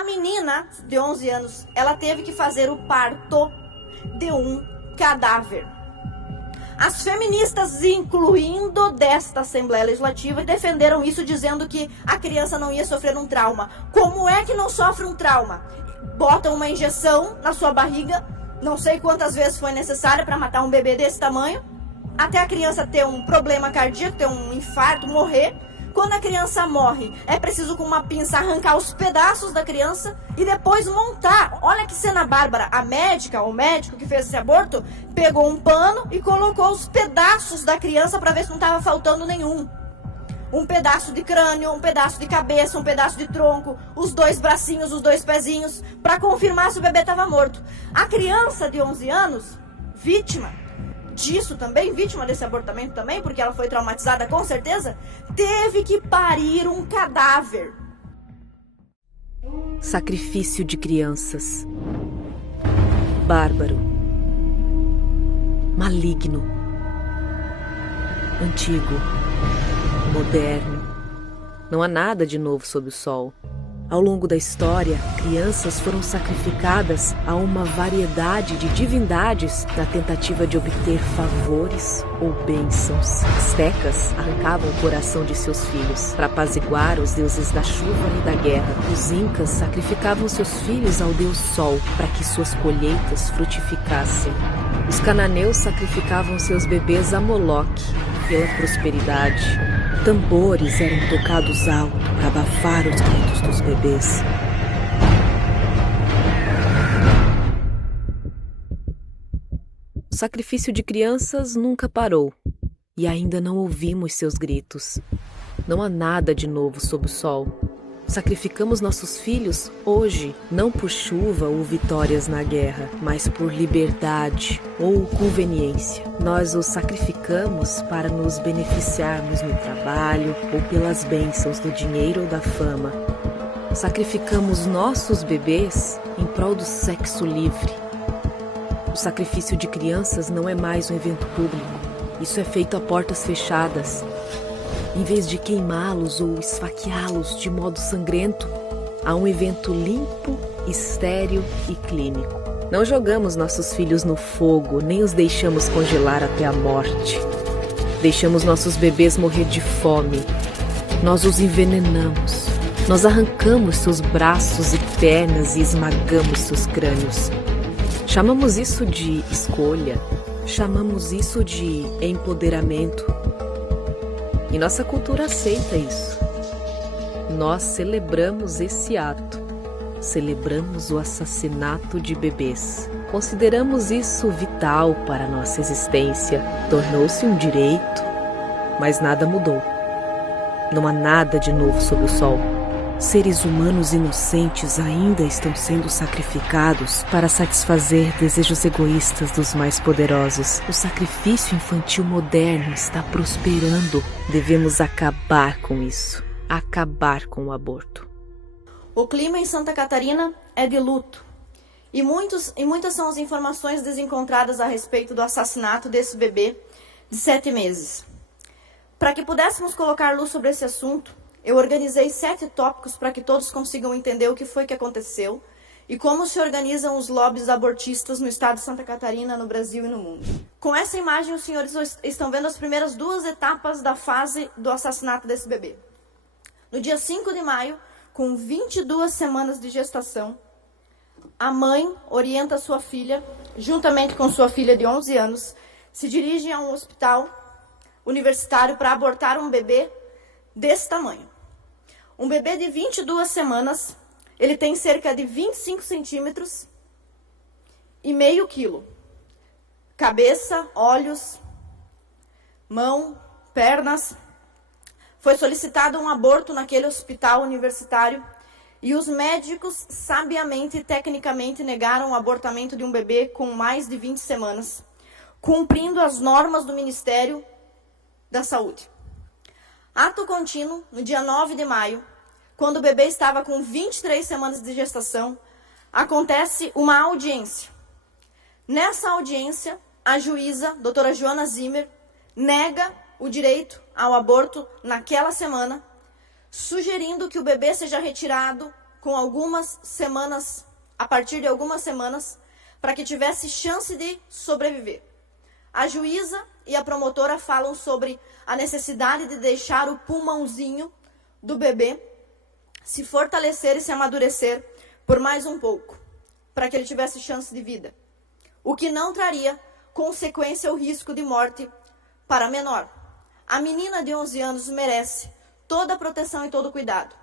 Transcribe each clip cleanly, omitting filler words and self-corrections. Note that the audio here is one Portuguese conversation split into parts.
A menina de 11 anos, ela teve que fazer o parto de um cadáver. As feministas, incluindo desta Assembleia Legislativa, defenderam isso dizendo que a criança não ia sofrer um trauma. Como é que não sofre um trauma? Botam uma injeção na sua barriga, não sei quantas vezes foi necessária para matar um bebê desse tamanho, até a criança ter um problema cardíaco, ter um infarto, morrer. Quando a criança morre, é preciso com uma pinça arrancar os pedaços da criança e depois montar. Olha que cena bárbara. A médica, o médico que fez esse aborto, pegou um pano e colocou os pedaços da criança para ver se não estava faltando nenhum. Um pedaço de crânio, um pedaço de cabeça, um pedaço de tronco, os 2 bracinhos, os 2 pezinhos, para confirmar se o bebê estava morto. A criança de 11 anos, vítima disso também, vítima desse abortamento também, porque ela foi traumatizada com certeza, teve que parir um cadáver. Sacrifício de crianças. Bárbaro. Maligno. Antigo. Moderno. Não há nada de novo sob o sol. Ao longo da história, crianças foram sacrificadas a uma variedade de divindades na tentativa de obter favores ou bênçãos. Astecas arrancavam o coração de seus filhos para apaziguar os deuses da chuva e da guerra. Os incas sacrificavam seus filhos ao deus Sol para que suas colheitas frutificassem. Os cananeus sacrificavam seus bebês a Moloque pela prosperidade. Tambores eram tocados alto para abafar os gritos dos bebês. O sacrifício de crianças nunca parou e ainda não ouvimos seus gritos. Não há nada de novo sob o sol. Sacrificamos nossos filhos hoje, não por chuva ou vitórias na guerra, mas por liberdade ou conveniência. Nós os sacrificamos para nos beneficiarmos no trabalho ou pelas bênçãos do dinheiro ou da fama. Sacrificamos nossos bebês em prol do sexo livre. O sacrifício de crianças não é mais um evento público. Isso é feito a portas fechadas. Em vez de queimá-los ou esfaqueá-los de modo sangrento, há um evento limpo, estéril e clínico. Não jogamos nossos filhos no fogo, nem os deixamos congelar até a morte. Deixamos nossos bebês morrer de fome. Nós os envenenamos. Nós arrancamos seus braços e pernas e esmagamos seus crânios. Chamamos isso de escolha. Chamamos isso de empoderamento. E nossa cultura aceita isso. Nós celebramos esse ato. Celebramos o assassinato de bebês. Consideramos isso vital para a nossa existência. Tornou-se um direito, mas nada mudou. Não há nada de novo sob o sol. Seres humanos inocentes ainda estão sendo sacrificados para satisfazer desejos egoístas dos mais poderosos. O sacrifício infantil moderno está prosperando. Devemos acabar com isso. Acabar com o aborto. O clima em Santa Catarina é de luto. E muitas são as informações desencontradas a respeito do assassinato desse bebê de 7 meses. Para que pudéssemos colocar luz sobre esse assunto, eu organizei 7 tópicos para que todos consigam entender o que foi que aconteceu e como se organizam os lobbies abortistas no estado de Santa Catarina, no Brasil e no mundo. Com essa imagem, os senhores estão vendo as primeiras 2 etapas da fase do assassinato desse bebê. No dia 5 de maio, com 22 semanas de gestação, a mãe orienta sua filha, juntamente com sua filha de 11 anos, se dirigem a um hospital universitário para abortar um bebê desse tamanho. Um bebê de 22 semanas, ele tem cerca de 25 centímetros e meio quilo. Cabeça, olhos, mão, pernas. Foi solicitado um aborto naquele hospital universitário e os médicos sabiamente e tecnicamente negaram o abortamento de um bebê com mais de 20 semanas, cumprindo as normas do Ministério da Saúde. Ato contínuo, no dia 9 de maio, quando o bebê estava com 23 semanas de gestação, acontece uma audiência. Nessa audiência, a juíza, doutora Joana Zimmer, nega o direito ao aborto naquela semana, sugerindo que o bebê seja retirado com a partir de algumas semanas, para que tivesse chance de sobreviver. A juíza e a promotora falam sobre a necessidade de deixar o pulmãozinho do bebê se fortalecer e se amadurecer por mais um pouco, para que ele tivesse chance de vida, o que não traria consequência ou risco de morte para a menor. A menina de 11 anos merece toda a proteção e todo o cuidado.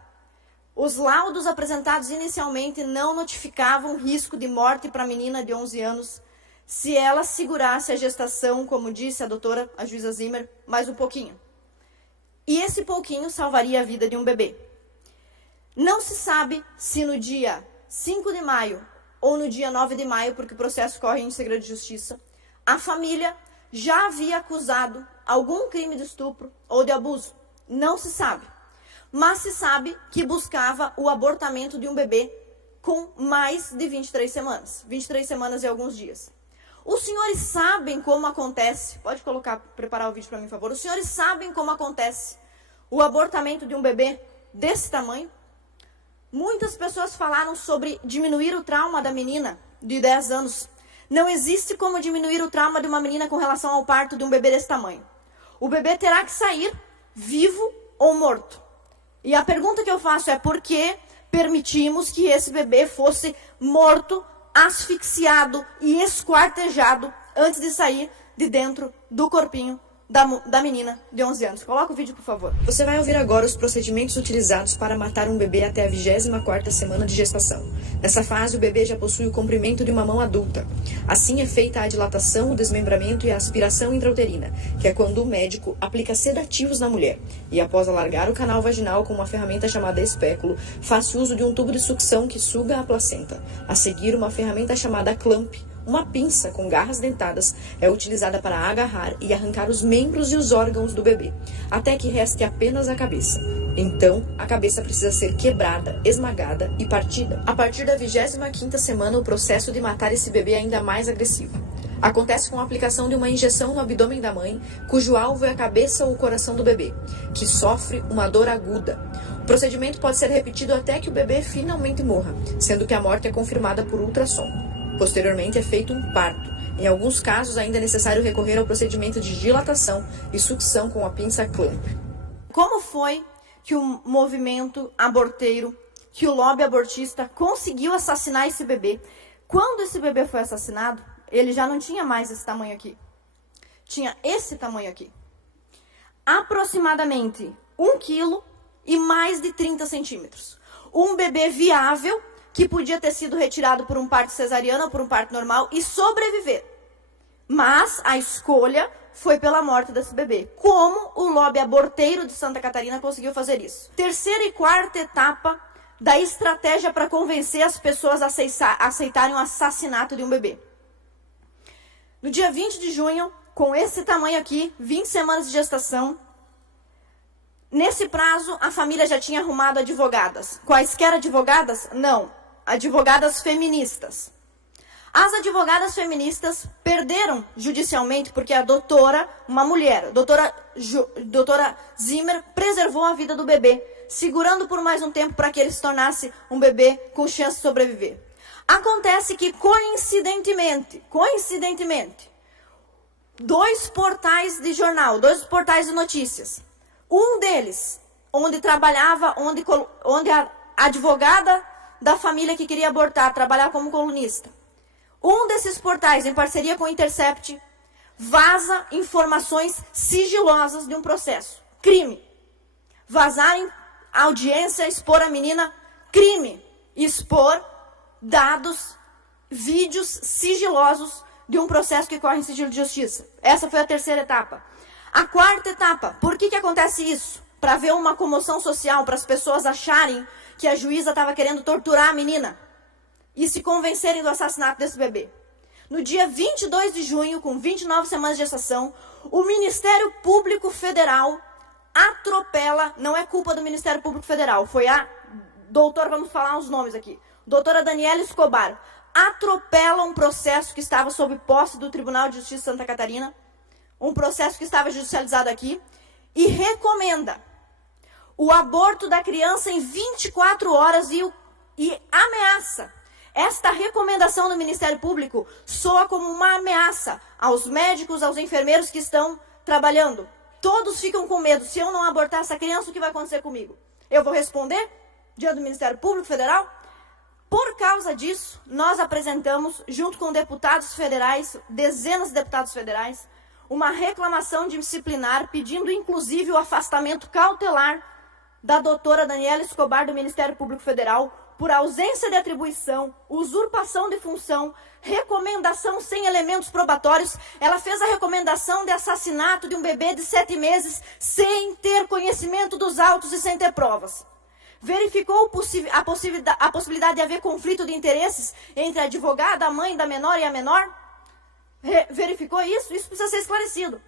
Os laudos apresentados inicialmente não notificavam risco de morte para a menina de 11 anos se ela segurasse a gestação, como disse a juíza Zimmer, mais um pouquinho. E esse pouquinho salvaria a vida de um bebê. Não se sabe se no dia 5 de maio ou no dia 9 de maio, porque o processo corre em segredo de justiça, a família já havia acusado algum crime de estupro ou de abuso. Não se sabe. Mas se sabe que buscava o abortamento de um bebê com mais de 23 semanas. 23 semanas e alguns dias. Os senhores sabem como acontece, pode preparar o vídeo para mim, por favor. Os senhores sabem como acontece o abortamento de um bebê desse tamanho? Muitas pessoas falaram sobre diminuir o trauma da menina de 10 anos. Não existe como diminuir o trauma de uma menina com relação ao parto de um bebê desse tamanho. O bebê terá que sair vivo ou morto. E a pergunta que eu faço é por que permitimos que esse bebê fosse morto, asfixiado e esquartejado antes de sair de dentro do corpinho da menina de 11 anos. Coloca o vídeo, por favor. Você vai ouvir agora os procedimentos utilizados para matar um bebê até a 24ª semana de gestação. Nessa fase, o bebê já possui o comprimento de uma mão adulta. Assim é feita a dilatação, o desmembramento e a aspiração intrauterina, que é quando o médico aplica sedativos na mulher. E após alargar o canal vaginal com uma ferramenta chamada espéculo, faz uso de um tubo de sucção que suga a placenta. A seguir, uma ferramenta chamada clamp, uma pinça com garras dentadas, é utilizada para agarrar e arrancar os membros e os órgãos do bebê, até que reste apenas a cabeça. Então, a cabeça precisa ser quebrada, esmagada e partida. A partir da 25ª semana, o processo de matar esse bebê é ainda mais agressivo. Acontece com a aplicação de uma injeção no abdômen da mãe, cujo alvo é a cabeça ou o coração do bebê, que sofre uma dor aguda. O procedimento pode ser repetido até que o bebê finalmente morra, sendo que a morte é confirmada por ultrassom. Posteriormente é feito um parto. Em alguns casos ainda é necessário recorrer ao procedimento de dilatação e sucção com a pinça clamp. Como foi que o movimento aborteiro, que o lobby abortista conseguiu assassinar esse bebê? Quando esse bebê foi assassinado, ele já não tinha mais esse tamanho aqui. Tinha esse tamanho aqui. Aproximadamente 1 quilo e mais de 30 centímetros. Um bebê viável que podia ter sido retirado por um parto cesariano ou por um parto normal e sobreviver. Mas a escolha foi pela morte desse bebê. Como o lobby aborteiro de Santa Catarina conseguiu fazer isso? Terceira e quarta etapa da estratégia para convencer as pessoas a aceitarem o assassinato de um bebê. No dia 20 de junho, com esse tamanho aqui, 20 semanas de gestação, nesse prazo a família já tinha arrumado advogadas. Quaisquer advogadas? Não. Advogadas feministas. As advogadas feministas perderam judicialmente porque a doutora, uma mulher, doutora Zimmer, preservou a vida do bebê, segurando por mais um tempo para que ele se tornasse um bebê com chance de sobreviver. Acontece que, coincidentemente, 2 portais de jornal, 2 portais de notícias, um deles, onde a advogada da família que queria abortar, trabalhar como colunista. Um desses portais, em parceria com o Intercept, vaza informações sigilosas de um processo. Crime. Vazar em audiência, expor a menina, crime. Expor dados, vídeos sigilosos de um processo que corre em sigilo de justiça. Essa foi a terceira etapa. A quarta etapa, por que acontece isso? Para haver uma comoção social, para as pessoas acharem que a juíza estava querendo torturar a menina e se convencerem do assassinato desse bebê. No dia 22 de junho, com 29 semanas de gestação, o Ministério Público Federal atropela, não é culpa do Ministério Público Federal, foi a doutora, vamos falar os nomes aqui, doutora Daniela Escobar, atropela um processo que estava sob posse do Tribunal de Justiça de Santa Catarina, um processo que estava judicializado aqui, e recomenda o aborto da criança em 24 horas e e ameaça. Esta recomendação do Ministério Público soa como uma ameaça aos médicos, aos enfermeiros que estão trabalhando. Todos ficam com medo. Se eu não abortar essa criança, o que vai acontecer comigo? Eu vou responder diante do Ministério Público Federal? Por causa disso, nós apresentamos, junto com deputados federais, dezenas de deputados federais, uma reclamação disciplinar pedindo, inclusive, o afastamento cautelar da doutora Daniela Escobar do Ministério Público Federal por ausência de atribuição, usurpação de função, recomendação sem elementos probatórios. Ela fez a recomendação de assassinato de um bebê de 7 meses sem ter conhecimento dos autos e sem ter provas. Verificou a possibilidade de haver conflito de interesses entre a advogada, a mãe da menor e a menor? Verificou isso? Isso precisa ser esclarecido.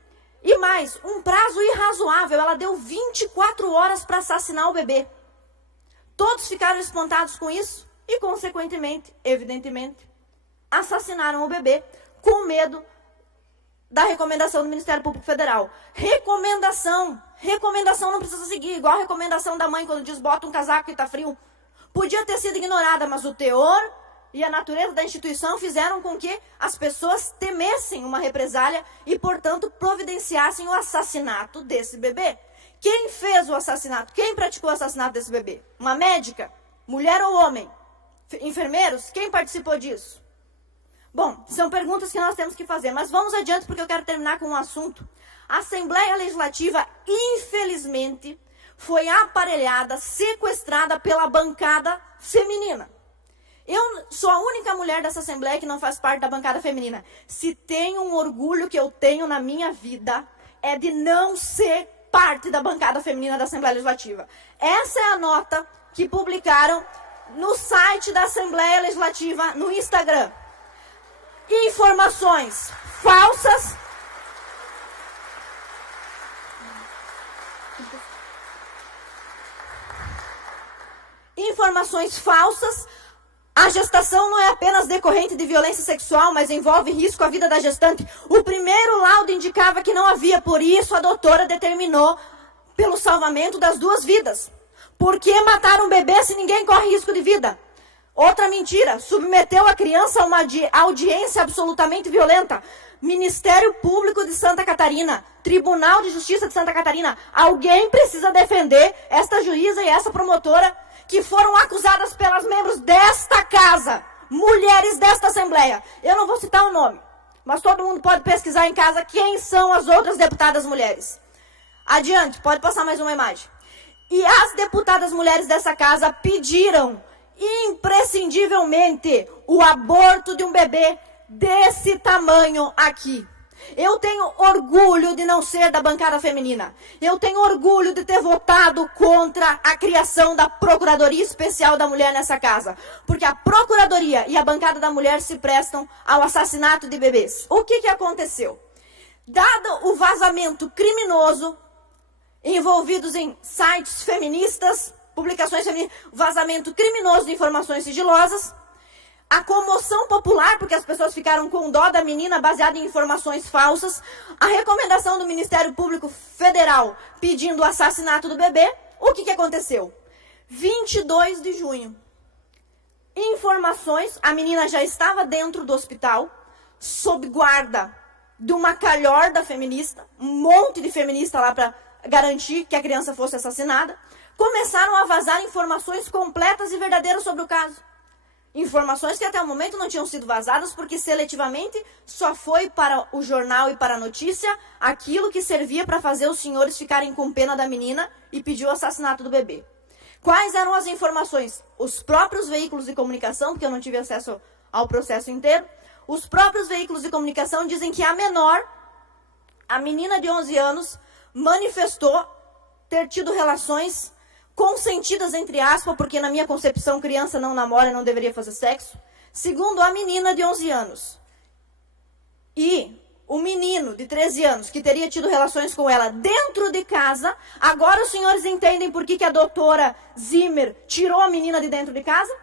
E mais, um prazo irrazoável. Ela deu 24 horas para assassinar o bebê. Todos ficaram espantados com isso e, consequentemente, evidentemente, assassinaram o bebê com medo da recomendação do Ministério Público Federal. Recomendação não precisa seguir, igual a recomendação da mãe quando diz bota um casaco que está frio. Podia ter sido ignorada, mas o teor e a natureza da instituição fizeram com que as pessoas temessem uma represália e, portanto, providenciassem o assassinato desse bebê. Quem fez o assassinato? Quem praticou o assassinato desse bebê? Uma médica? Mulher ou homem? Enfermeiros? Quem participou disso? Bom, são perguntas que nós temos que fazer, mas vamos adiante porque eu quero terminar com um assunto. A Assembleia Legislativa, infelizmente, foi aparelhada, sequestrada pela bancada feminina. Eu sou a única mulher dessa Assembleia que não faz parte da bancada feminina. Se tem um orgulho que eu tenho na minha vida, é de não ser parte da bancada feminina da Assembleia Legislativa. Essa é a nota que publicaram no site da Assembleia Legislativa, no Instagram. Informações falsas. Informações falsas. A gestação não é apenas decorrente de violência sexual, mas envolve risco à vida da gestante. O primeiro laudo indicava que não havia, por isso a doutora determinou pelo salvamento das 2 vidas. Por que matar um bebê se ninguém corre risco de vida? Outra mentira, submeteu a criança a uma audiência absolutamente violenta. Ministério Público de Santa Catarina, Tribunal de Justiça de Santa Catarina, alguém precisa defender esta juíza e essa promotora que foram acusadas pelas membros desta casa, mulheres desta Assembleia. Eu não vou citar o nome, mas todo mundo pode pesquisar em casa quem são as outras deputadas mulheres. Adiante, pode passar mais uma imagem. E as deputadas mulheres dessa casa pediram imprescindivelmente o aborto de um bebê desse tamanho aqui. Eu tenho orgulho de não ser da bancada feminina. Eu tenho orgulho de ter votado contra a criação da Procuradoria Especial da Mulher nessa casa. Porque a Procuradoria e a bancada da mulher se prestam ao assassinato de bebês. O que aconteceu? Dado o vazamento criminoso, envolvidos em sites feministas, publicações feministas, vazamento criminoso de informações sigilosas, a comoção popular, porque as pessoas ficaram com dó da menina baseada em informações falsas, a recomendação do Ministério Público Federal pedindo o assassinato do bebê, o que aconteceu? 22 de junho. Informações, a menina já estava dentro do hospital, sob guarda de uma calhorda feminista, um monte de feminista lá para garantir que a criança fosse assassinada, começaram a vazar informações completas e verdadeiras sobre o caso. Informações que até o momento não tinham sido vazadas porque seletivamente só foi para o jornal e para a notícia aquilo que servia para fazer os senhores ficarem com pena da menina e pedir o assassinato do bebê. Quais eram as informações? Os próprios veículos de comunicação, porque eu não tive acesso ao processo inteiro, os próprios veículos de comunicação dizem que a menor, a menina de 11 anos, manifestou ter tido relações consentidas, entre aspas, porque na minha concepção criança não namora e não deveria fazer sexo, segundo a menina de 11 anos. E o menino de 13 anos, que teria tido relações com ela dentro de casa, agora os senhores entendem por que a doutora Zimmer tirou a menina de dentro de casa?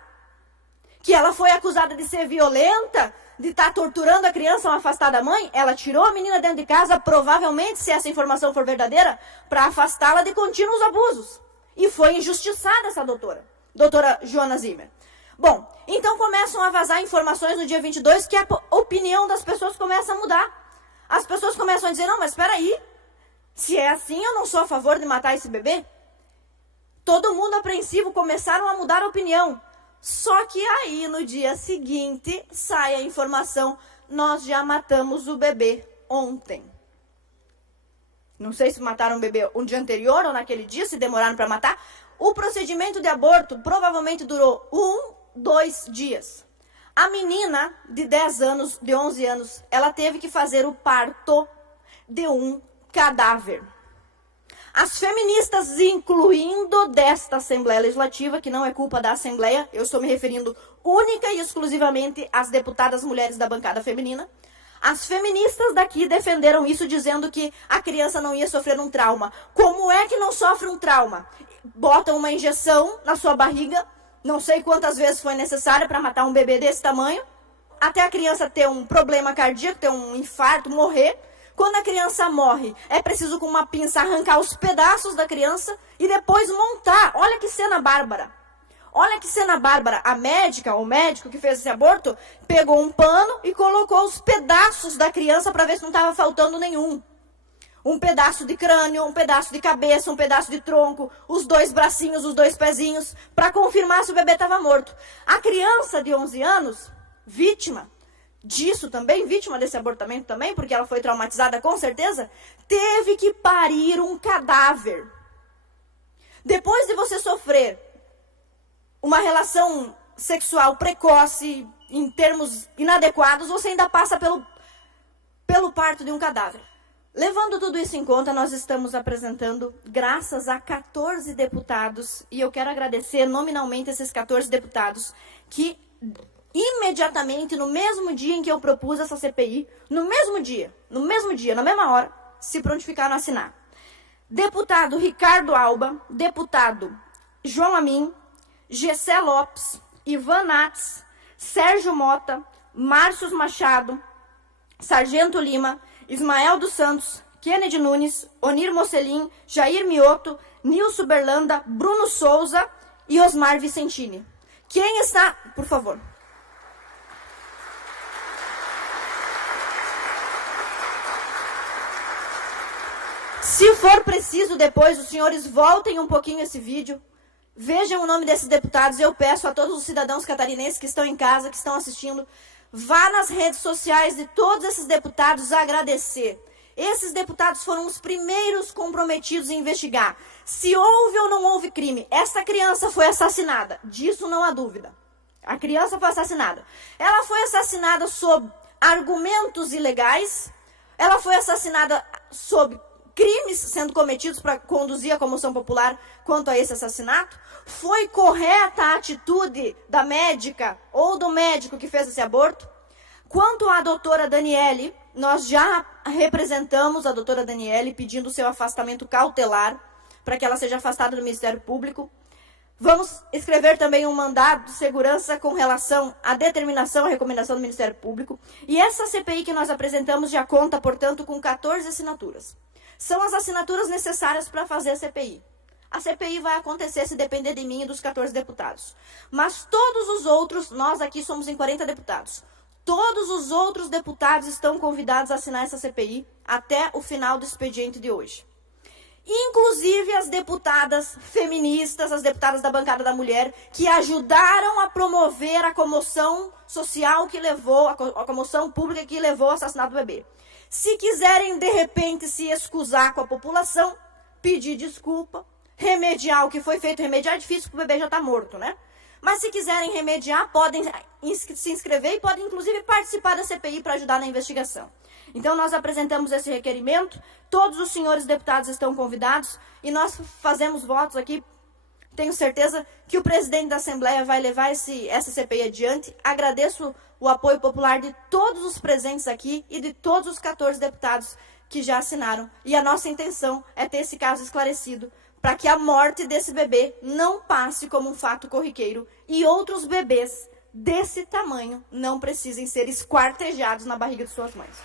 Que ela foi acusada de ser violenta, de estar torturando a criança ao afastar da mãe? Ela tirou a menina dentro de casa, provavelmente, se essa informação for verdadeira, para afastá-la de contínuos abusos. E foi injustiçada essa doutora Joana Zimmer. Bom, então começam a vazar informações no dia 22 que a opinião das pessoas começa a mudar. As pessoas começam a dizer, não, mas espera aí, se é assim eu não sou a favor de matar esse bebê. Todo mundo apreensivo, começaram a mudar a opinião. Só que aí no dia seguinte sai a informação, nós já matamos o bebê ontem. Não sei se mataram o bebê um dia anterior ou naquele dia, se demoraram para matar. O procedimento de aborto provavelmente durou 2 dias. A menina de 10 anos, de 11 anos, ela teve que fazer o parto de um cadáver. As feministas, incluindo desta Assembleia Legislativa, que não é culpa da Assembleia, eu estou me referindo única e exclusivamente às deputadas mulheres da bancada feminina, as feministas daqui defenderam isso dizendo que a criança não ia sofrer um trauma. Como é que não sofre um trauma? Botam uma injeção na sua barriga, não sei quantas vezes foi necessária para matar um bebê desse tamanho, até a criança ter um problema cardíaco, ter um infarto, morrer. Quando a criança morre, é preciso com uma pinça arrancar os pedaços da criança e depois montar. Olha que cena bárbara. Olha que cena bárbara. A médica, o médico que fez esse aborto, pegou um pano e colocou os pedaços da criança para ver se não estava faltando nenhum. Um pedaço de crânio, um pedaço de cabeça, um pedaço de tronco, os 2 bracinhos, os 2 pezinhos, para confirmar se o bebê estava morto. A criança de 11 anos, vítima disso também, vítima desse abortamento também, porque ela foi traumatizada com certeza, teve que parir um cadáver. Depois de você sofrer uma relação sexual precoce, em termos inadequados, você ainda passa pelo parto de um cadáver. Levando tudo isso em conta, nós estamos apresentando, graças a 14 deputados, e eu quero agradecer nominalmente esses 14 deputados, que imediatamente, no mesmo dia em que eu propus essa CPI, no mesmo dia, na mesma hora, se prontificaram a assinar. Deputado Ricardo Alba, deputado João Amin, Gessé Lopes, Ivan Nats, Sérgio Mota, Márcio Machado, Sargento Lima, Ismael dos Santos, Kennedy Nunes, Onir Mocelin, Jair Mioto, Nilson Berlanda, Bruno Souza e Osmar Vicentini. Quem está... Por favor. Se for preciso depois, os senhores voltem um pouquinho esse vídeo, vejam o nome desses deputados. Eu peço a todos os cidadãos catarinenses que estão em casa, que estão assistindo, vá nas redes sociais de todos esses deputados agradecer. Esses deputados foram os primeiros comprometidos em investigar se houve ou não houve crime. Essa criança foi assassinada, disso não há dúvida. A criança foi assassinada. Ela foi assassinada sob argumentos ilegais, ela foi assassinada sob crimes sendo cometidos para conduzir a comoção popular quanto a esse assassinato. Foi correta a atitude da médica ou do médico que fez esse aborto? Quanto à doutora Daniele, nós já representamos a doutora Daniele pedindo seu afastamento cautelar para que ela seja afastada do Ministério Público. Vamos escrever também um mandado de segurança com relação à determinação e recomendação do Ministério Público. E essa CPI que nós apresentamos já conta, portanto, com 14 assinaturas. São as assinaturas necessárias para fazer a CPI. A CPI vai acontecer se depender de mim e dos 14 deputados. Mas todos os outros, nós aqui somos em 40 deputados, todos os outros deputados estão convidados a assinar essa CPI até o final do expediente de hoje. Inclusive as deputadas feministas, as deputadas da bancada da mulher, que ajudaram a promover a comoção social que levou, a comoção pública que levou ao assassinato do bebê. Se quiserem, de repente, se excusar com a população, pedir desculpa, remediar o que foi feito. Remediar é difícil porque o bebê já está morto, né? Mas se quiserem remediar, podem se inscrever e podem, inclusive, participar da CPI para ajudar na investigação. Então, nós apresentamos esse requerimento, todos os senhores deputados estão convidados e nós fazemos votos aqui. Tenho certeza que o presidente da Assembleia vai levar essa CPI adiante. Agradeço o apoio popular de todos os presentes aqui e de todos os 14 deputados que já assinaram. E a nossa intenção é ter esse caso esclarecido, para que a morte desse bebê não passe como um fato corriqueiro e outros bebês desse tamanho não precisem ser esquartejados na barriga de suas mães.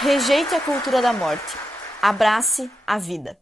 Rejeite a cultura da morte. Abrace a vida.